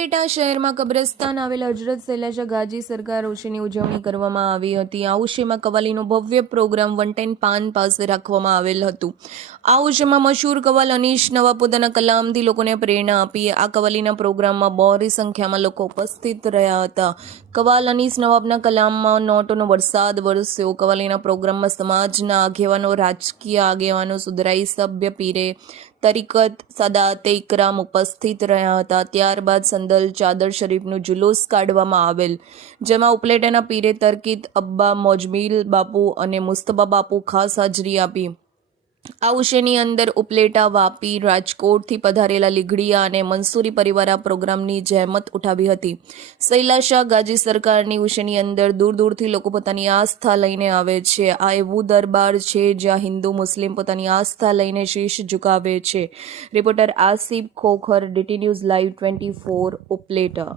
ઉપલેટા શહેરમાં કબ્રસ્તાન આવેલ હજરત શૈલાશા ગાજી સરકાર ઉશેની ઉજવણી કરવામાં આવી હતી। આ ઉશેમાં કવાલીનો ભવ્ય પ્રોગ્રામ 110 પાન પાસે રાખવામાં આવેલ હતું। આ ઉશેમાં મશહૂર કવાલ અનીશ નવાબ પોતાના કલામથી લોકોને પ્રેરણા આપી। આ કવાલીના પ્રોગ્રામમાં બહોળી સંખ્યામાં લોકો ઉપસ્થિત રહ્યા હતા। કવાલ અનીસ નવાબના કલામમાં નોટોનો વરસાદ વરસ્યો। કવાલીના પ્રોગ્રામમાં સમાજના આગેવાનો, રાજકીય આગેવાનો, સુધરાઈ સભ્ય, પીરે તરીકત, સદાતે ઇકરામ ઉપસ્થિત રહ્યા હતા। ત્યારબાદ સંદલ ચાદર શરીફનું જુલુસ કાઢવામાં આવેલ, જેમાં ઉપલેટાના પીરે તરકીત અબ્બા મોજમીલ બાપુ અને મુસ્તબા બાપુ ખાસ હાજરી આપી। આ ઉશેની અંદર ઉપલેટા, વાપી, રાજકોટથી પધારેલા લીઘડિયા અને મંસૂરી પરિવાર આ પ્રોગ્રામની જહેમત ઉઠાવી હતી। શૈલાશા ગાજી સરકારની ઉશેની અંદર દૂર દૂરથી લોકો પોતાની આસ્થા લઈને આવે છે। આ એવું દરબાર છે જ્યાં હિન્દુ મુસ્લિમ પોતાની આસ્થા લઈને શીશ ઝુકાવે છે। Reporter Asif Khokhar, DT news live 24, Upleta.